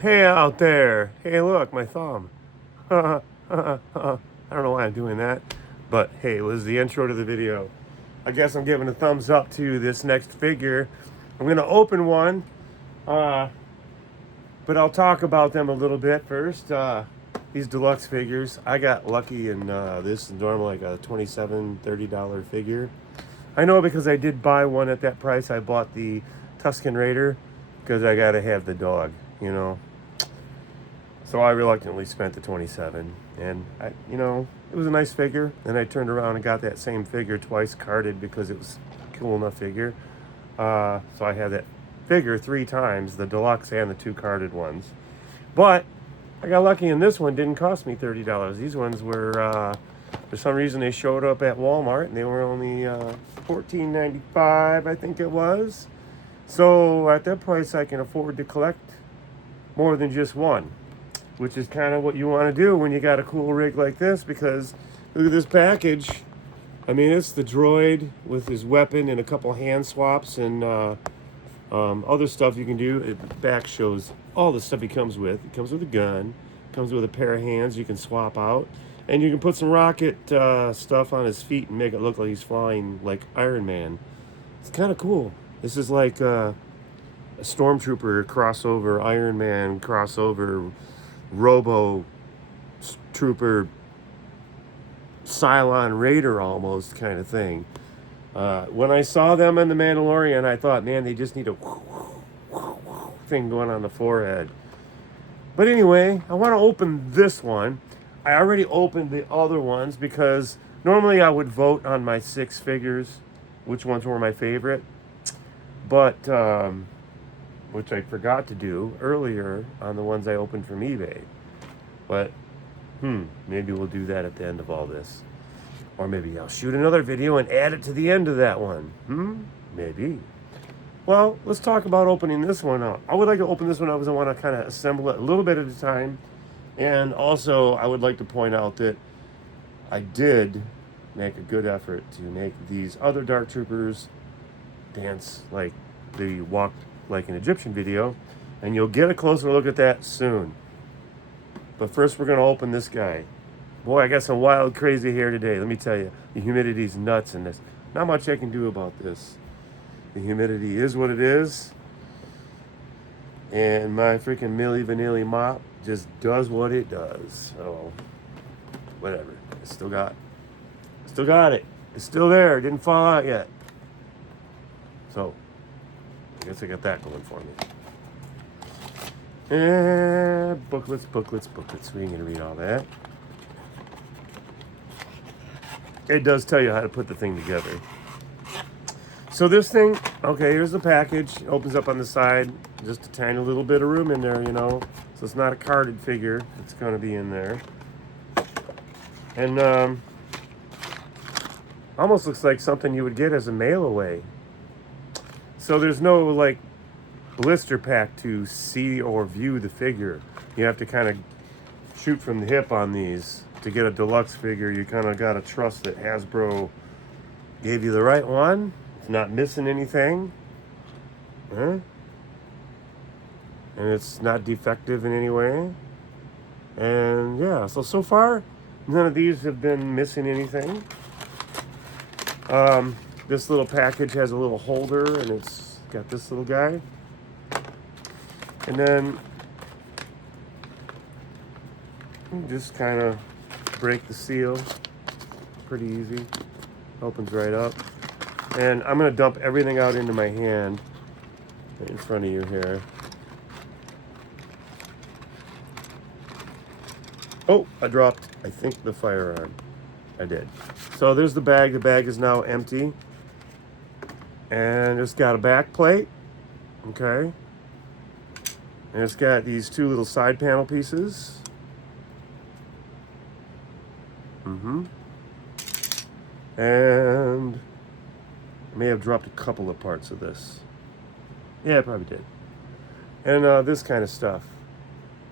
Hey out there. Hey, look, my thumb. I don't know why I'm doing that, but hey, it was the intro to the video. I guess I'm giving a thumbs up to this next figure. I'm going to open one, but I'll talk about them a little bit first. These deluxe figures, I got lucky in this is normally like a $27, $30 figure. I know because I did buy one at that price. I bought the Tusken Raider because I got to have the dog, you know. So I reluctantly spent the 27, and it was a nice figure. Then I turned around and got that same figure twice carded because it was a cool enough figure. So I had that figure 3 times, the deluxe and the 2 carded ones. But I got lucky, and this one didn't cost me $30. These ones were, for some reason, they showed up at Walmart, and they were only $14.95, I think it was. So at that price, I can afford to collect more than just one, which is kind of what you want to do when you got a cool rig like this, because look at this package. I mean, it's the droid with his weapon and a couple hand swaps and other stuff you can do. The back shows all the stuff he comes with. It comes with a gun, comes with a pair of hands you can swap out, and you can put some rocket stuff on his feet and make it look like he's flying like Iron Man. It's kind of cool. This is like a Stormtrooper crossover, Iron Man crossover, Robo Trooper, Cylon Raider almost kind of thing. When I saw them in The Mandalorian, I thought, man, they just need a thing going on the forehead. But anyway, I want to open this one. I already opened the other ones because normally I would vote on my 6 figures, which ones were my favorite. But, which I forgot to do earlier on the ones I opened from eBay. But, maybe we'll do that at the end of all this. Or maybe I'll shoot another video and add it to the end of that one. Maybe. Well, let's talk about opening this one up. I would like to open this one up because I want to kind of assemble it a little bit at a time. And also, I would like to point out that I did make a good effort to make these other Dark Troopers dance like they walk like an Egyptian video, and you'll get a closer look at that soon. But first we're going to open this guy. Boy, I got some wild crazy hair today, let me tell you. The humidity's nuts in this. Not much I can do about this. The humidity is what it is, and my freaking Milli Vanilli mop just does what it does. So whatever. I still got it. It's still there. It didn't fall out yet. So I guess I got that going for me. And booklets. We ain't gonna read all that. It does tell you how to put the thing together. So this thing, okay, here's the package. It opens up on the side. Just a tiny little bit of room in there, So it's not a carded figure. It's gonna be in there. And almost looks like something you would get as a mail away. So there's no like blister pack to see or view the figure. You have to kind of shoot from the hip on these. To get a deluxe figure, you kind of got to trust that Hasbro gave you the right one. It's not missing anything. And it's not defective in any way. And yeah, so far, none of these have been missing anything. This little package has a little holder, and it's got this little guy. And then just kind of break the seal. Pretty easy. Opens right up. And I'm going to dump everything out into my hand right in front of you here. Oh, I dropped, I think, the firearm. I did. So there's the bag. The bag is now empty. And it's got a back plate. Okay. And it's got these 2 little side panel pieces. And I may have dropped a couple of parts of this. Yeah, I probably did. And this kind of stuff.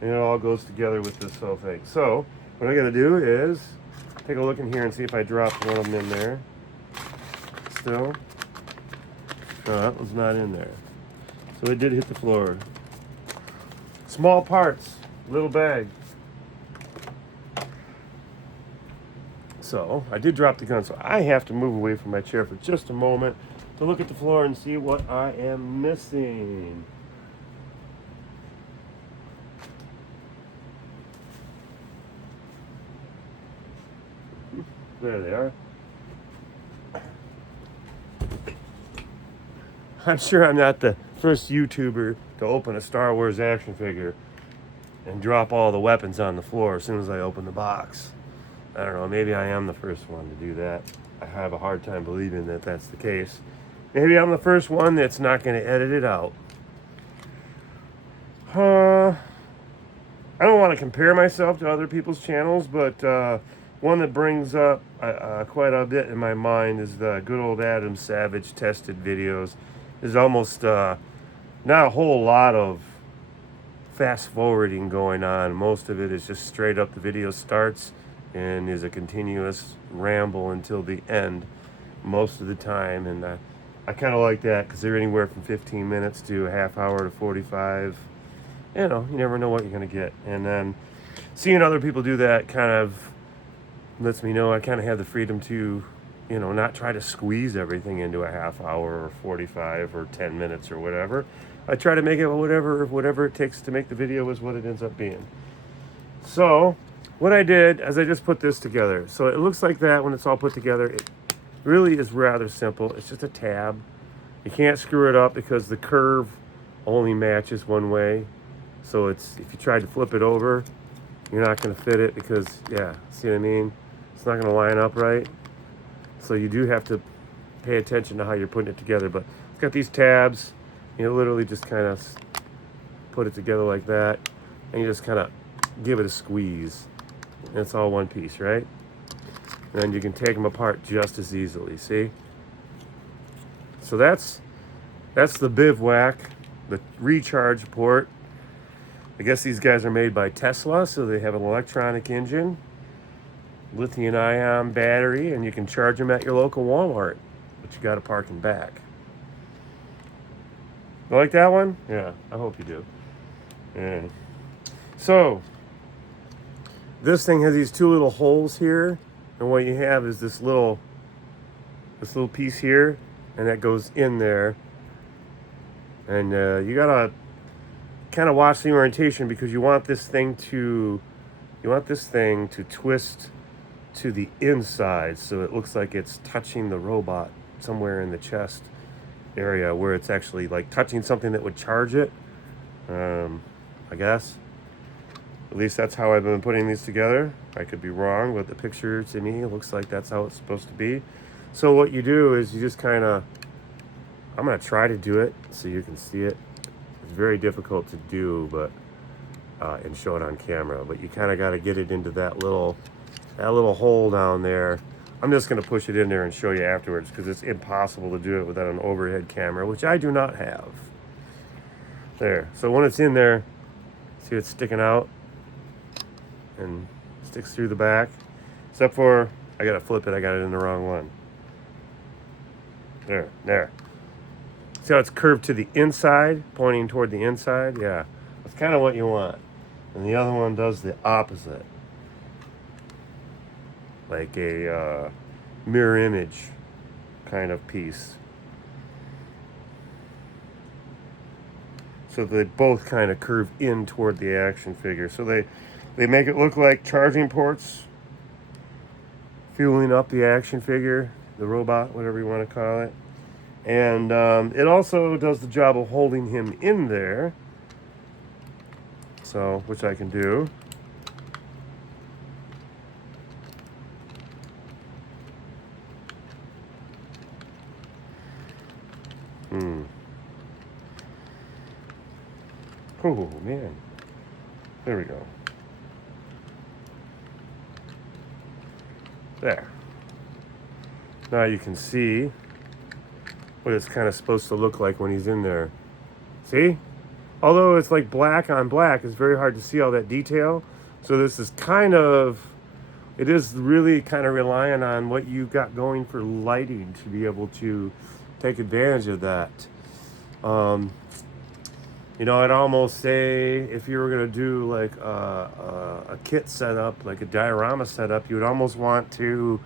And it all goes together with this whole thing. So what I got to do is take a look in here and see if I dropped one of them in there. Still. No, that one's not in there. So it did hit the floor. Small parts, little bag. So I did drop the gun, so I have to move away from my chair for just a moment to look at the floor and see what I am missing. There they are. I'm sure I'm not the first YouTuber to open a Star Wars action figure and drop all the weapons on the floor as soon as I open the box. I don't know, maybe I am the first one to do that. I have a hard time believing that that's the case. Maybe I'm the first one that's not going to edit it out. I don't want to compare myself to other people's channels, but one that brings up quite a bit in my mind is the good old Adam Savage tested videos. There's almost not a whole lot of fast forwarding going on. Most of it is just straight up the video starts and is a continuous ramble until the end most of the time. And I kind of like that because they're anywhere from 15 minutes to a half hour to 45. You know, you never know what you're going to get. And then seeing other people do that kind of lets me know I kind of have the freedom to, you know, not try to squeeze everything into a half hour or 45 or 10 minutes or whatever. I try to make it whatever it takes to make the video is what it ends up being. So what I did is I just put this together. So it looks like that when it's all put together. It really is rather simple. It's just a tab. You can't screw it up because the curve only matches one way. So it's, if you tried to flip it over, you're not going to fit it because, yeah, see what I mean? It's not going to line up right. So you do have to pay attention to how you're putting it together. But it's got these tabs. You literally just kind of put it together like that. And you just kind of give it a squeeze. And it's all one piece, right? And then you can take them apart just as easily, see? So that's the bivouac, the recharge port. I guess these guys are made by Tesla, so they have an electronic engine, lithium-ion battery, and you can charge them at your local Walmart, but you got to park in back. You like that one? Yeah, I hope you do. Yeah. So this thing has these two little holes here, and what you have is this little piece here, and that goes in there. And you gotta kind of watch the orientation because you want this thing to twist to the inside so it looks like it's touching the robot somewhere in the chest area where it's actually like touching something that would charge it. I guess. At least that's how I've been putting these together. I could be wrong, but the picture to me looks like that's how it's supposed to be. So what you do is you just kind of, I'm going to try to do it so you can see it. It's very difficult to do, but and show it on camera. But you kind of got to get it into that little hole down there. I'm just going to push it in there and show you afterwards because it's impossible to do it without an overhead camera, which I do not have. There. So when it's in there, see it's sticking out and sticks through the back. Except for, I got to flip it. I got it in the wrong one. There. See how it's curved to the inside, pointing toward the inside? Yeah, that's kind of what you want. And the other one does the opposite. Like a mirror image kind of piece. So they both kind of curve in toward the action figure. So they make it look like charging ports, fueling up the action figure, the robot, whatever you want to call it. And it also does the job of holding him in there. So, which I can do. Oh, man. There we go. There. Now you can see what it's kind of supposed to look like when he's in there. See? Although it's like black on black, it's very hard to see all that detail. So this is kind of, it is really kind of relying on what you got going for lighting to be able to take advantage of that. You know, I'd almost say if you were going to do like a kit setup, like a diorama setup, you would almost want to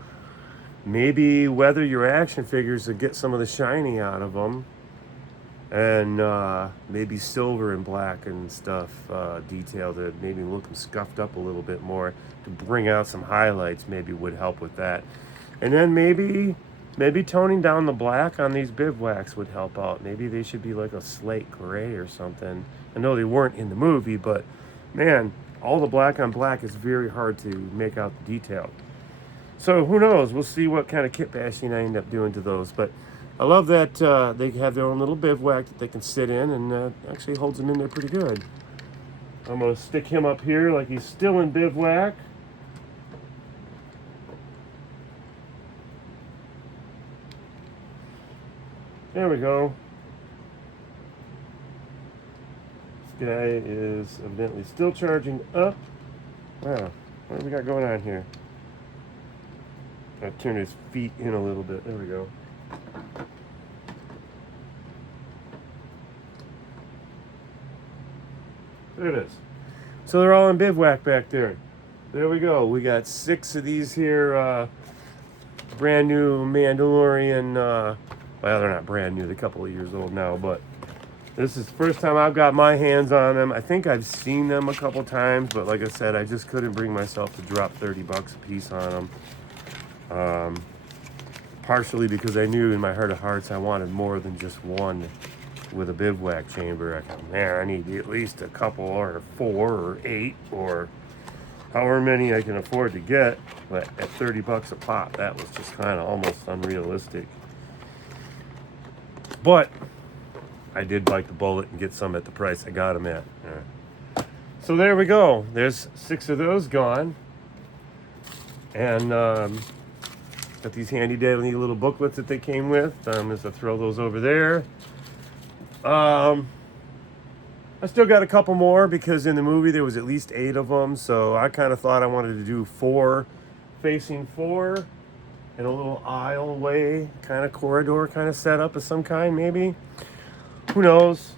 maybe weather your action figures to get some of the shiny out of them. And maybe silver and black and stuff detail to maybe look them scuffed up a little bit more to bring out some highlights maybe would help with that. And then maybe toning down the black on these bivouacs would help out. Maybe they should be like a slate gray or something. I know they weren't in the movie, but man, all the black on black is very hard to make out the detail. So who knows? We'll see what kind of kit bashing I end up doing to those. But I love that they have their own little bivouac that they can sit in, and actually holds them in there pretty good. I'm going to stick him up here like he's still in bivouac. There we go. This guy is evidently still charging up. Wow, what do we got going on here? I'll turn his feet in a little bit. There we go. There it is. So they're all in bivouac back there. There we go. We got 6 of these here brand new Mandalorian. Well, they're not brand new. They're a couple of years old now, but this is the first time I've got my hands on them. I think I've seen them a couple times, but like I said, I just couldn't bring myself to drop $30 a piece on them. Partially because I knew in my heart of hearts I wanted more than just one with a bivouac chamber. I thought, man, I need at least a couple or 4 or 8 or however many I can afford to get. But at $30 a pop, that was just kind of almost unrealistic. But I did bite the bullet and get some at the price I got them at. Yeah. So there we go. There's 6 of those gone. And got these handy dandy little booklets that they came with. As I throw those over there. I still got a couple more because in the movie there was at least 8 of them. So I kind of thought I wanted to do 4 facing 4 in a little aisleway kind of corridor kind of setup of some kind maybe. Who knows?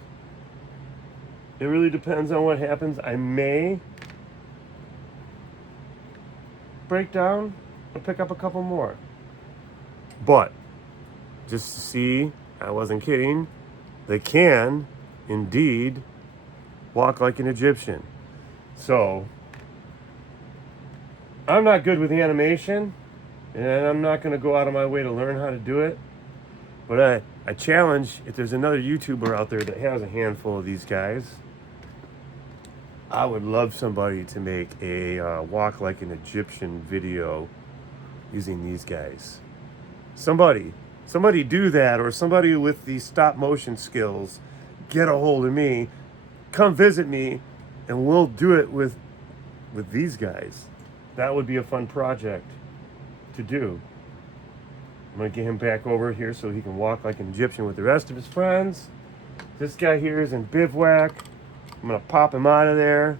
It really depends on what happens. I may break down and pick up a couple more. But just to see, I wasn't kidding, they can indeed walk like an Egyptian. So I'm not good with animation, and I'm not going to go out of my way to learn how to do it. But I challenge, if there's another YouTuber out there that has a handful of these guys, I would love somebody to make a walk like an Egyptian video using these guys. Somebody do that, or somebody with the stop motion skills, get a hold of me, come visit me, and we'll do it with these guys. That would be a fun project to do. I'm going to get him back over here so he can walk like an Egyptian with the rest of his friends. This guy here is in bivouac. I'm going to pop him out of there.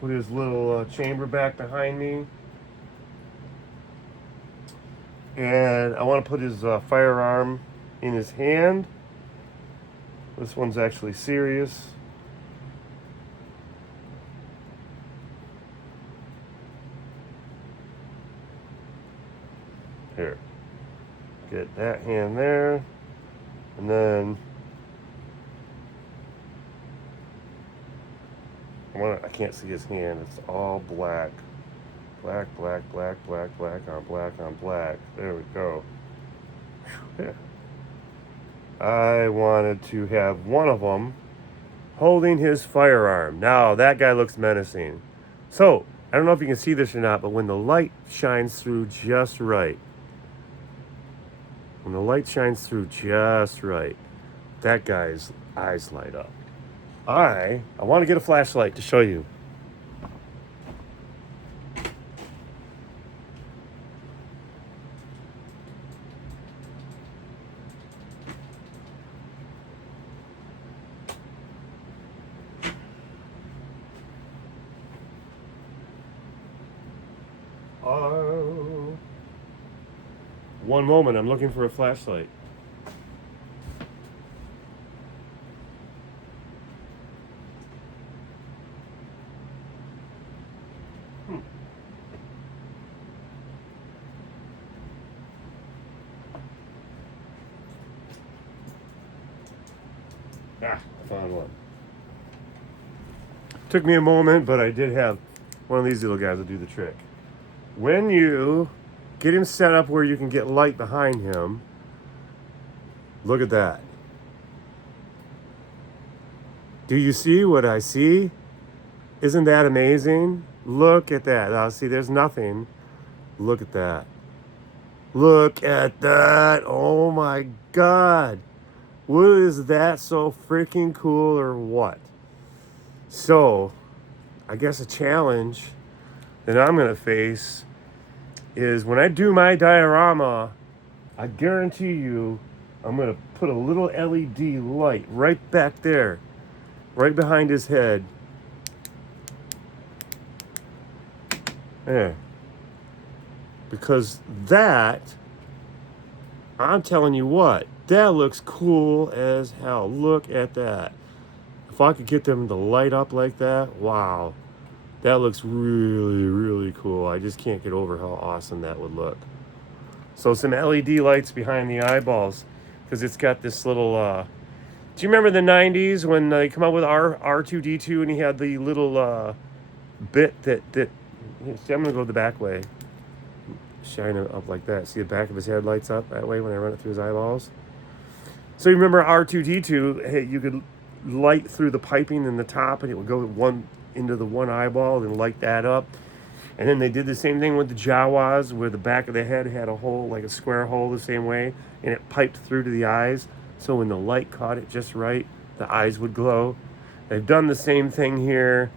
Put his little chamber back behind me. And I want to put his firearm in his hand. This one's actually serious. Here. Get that hand there. And then I can't see his hand. It's all black. Black, black, black, black, black on black on black. There we go. Yeah. I wanted to have one of them holding his firearm. Now, that guy looks menacing. So, I don't know if you can see this or not, but when the light shines through just right, that guy's eyes light up. I want to get a flashlight to show you. One moment, I'm looking for a flashlight. Ah, I found one. Took me a moment, but I did have one of these little guys to do the trick. When you get him set up where you can get light behind him, look at that. Do you see what I see? Isn't that amazing? Look at that. Now, see, there's nothing. Look at that. Look at that. Oh my God. What is that, so freaking cool or what? So, I guess a challenge that I'm going to face is when I do my diorama, I guarantee you I'm going to put a little LED light right back there, right behind his head. There. Because that, I'm telling you what, that looks cool as hell. Look at that. If I could get them to light up like that, wow. That looks really, really cool. I just can't get over how awesome that would look. So some LED lights behind the eyeballs, because it's got this little, do you remember the 90s when they come out with R2-D2 and he had the little bit that, see, I'm going to go the back way. Shine it up like that. See the back of his head lights up that way when I run it through his eyeballs? So you remember R2-D2, hey, you could light through the piping in the top and it would go into the one eyeball and light that up. And then they did the same thing with the Jawas, where the back of the head had a hole, like a square hole the same way, and it piped through to the eyes. So when the light caught it just right, the eyes would glow. They've done the same thing here.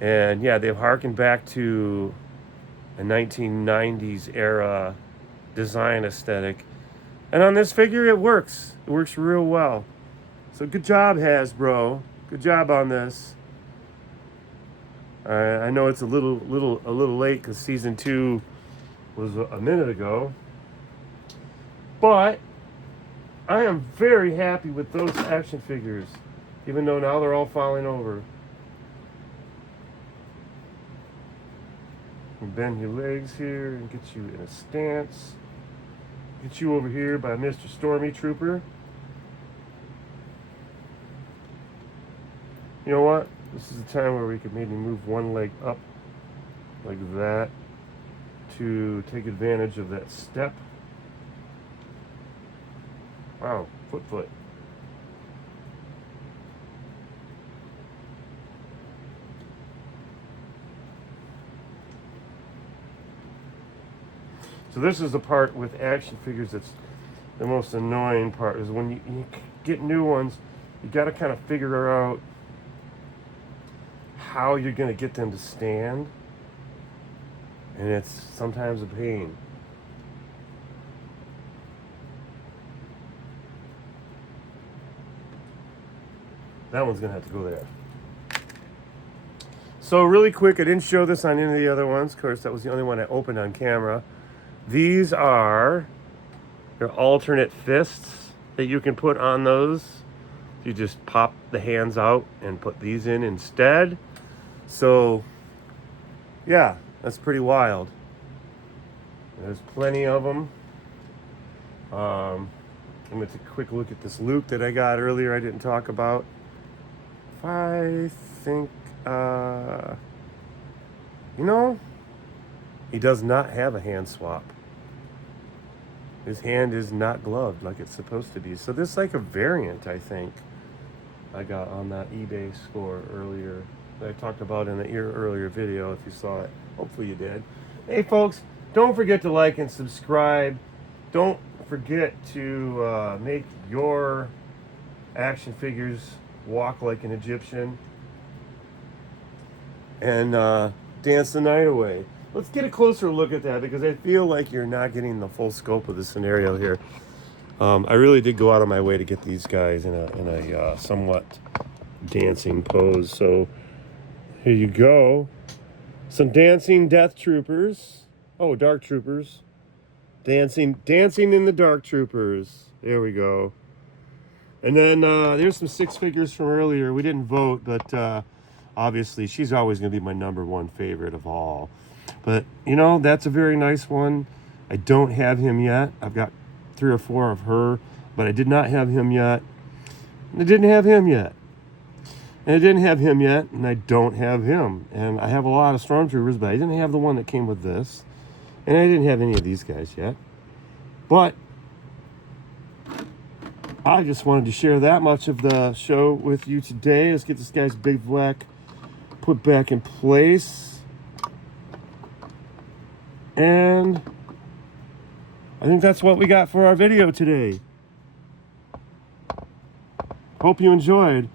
And yeah, they've harkened back to a 1990s era design aesthetic. And on this figure, it works. It works real well. So good job, Hasbro. Good job on this. I know it's a little late because season 2 was a minute ago, but I am very happy with those action figures, even though now they're all falling over. You bend your legs here and get you in a stance. Get you over here by Mr. Stormy Trooper. You know what? This is the time where we could maybe move one leg up like that to take advantage of that step. Wow, foot. So this is the part with action figures that's the most annoying part, is when you get new ones, you got to kind of figure out how you're going to get them to stand, and it's sometimes a pain. That one's going to have to go there. So really quick, I didn't show this on any of the other ones. Of course, that was the only one I opened on camera. These are your alternate fists that you can put on those. You just pop the hands out and put these in instead. So, yeah, that's pretty wild. There's plenty of them. I'm going to take a quick look at this Luke that I got earlier I didn't talk about. I think, he does not have a hand swap. His hand is not gloved like it's supposed to be. So this is like a variant, I think, I got on that eBay score earlier that I talked about in the earlier video, if you saw it. Hopefully you did. Hey folks, don't forget to like and subscribe. Don't forget to make your action figures walk like an Egyptian and dance the night away. Let's get a closer look at that, because I feel like you're not getting the full scope of the scenario here. I really did go out of my way to get these guys in a somewhat dancing pose. So here you go. Some dancing death troopers. Oh, dark troopers. Dancing in the dark troopers. There we go. And then there's some six figures from earlier. We didn't vote, but obviously she's always going to be my number one favorite of all. But, that's a very nice one. I don't have him yet. I've got 3 or 4 of her, but I did not have him yet. And I didn't have him yet. And I didn't have him yet, and I don't have him. And I have a lot of Stormtroopers, but I didn't have the one that came with this. And I didn't have any of these guys yet. But I just wanted to share that much of the show with you today. Let's get this guy's bivouac put back in place. And I think that's what we got for our video today. Hope you enjoyed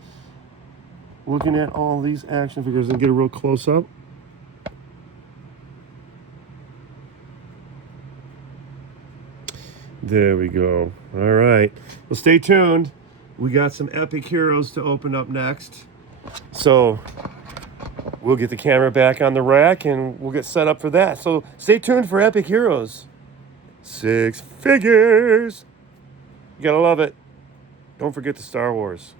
looking at all these action figures and get a real close-up. There we go. All right. Well, stay tuned. We got some epic heroes to open up next. So we'll get the camera back on the rack and we'll get set up for that. So stay tuned for epic heroes. 6 figures. You gotta love it. Don't forget the Star Wars.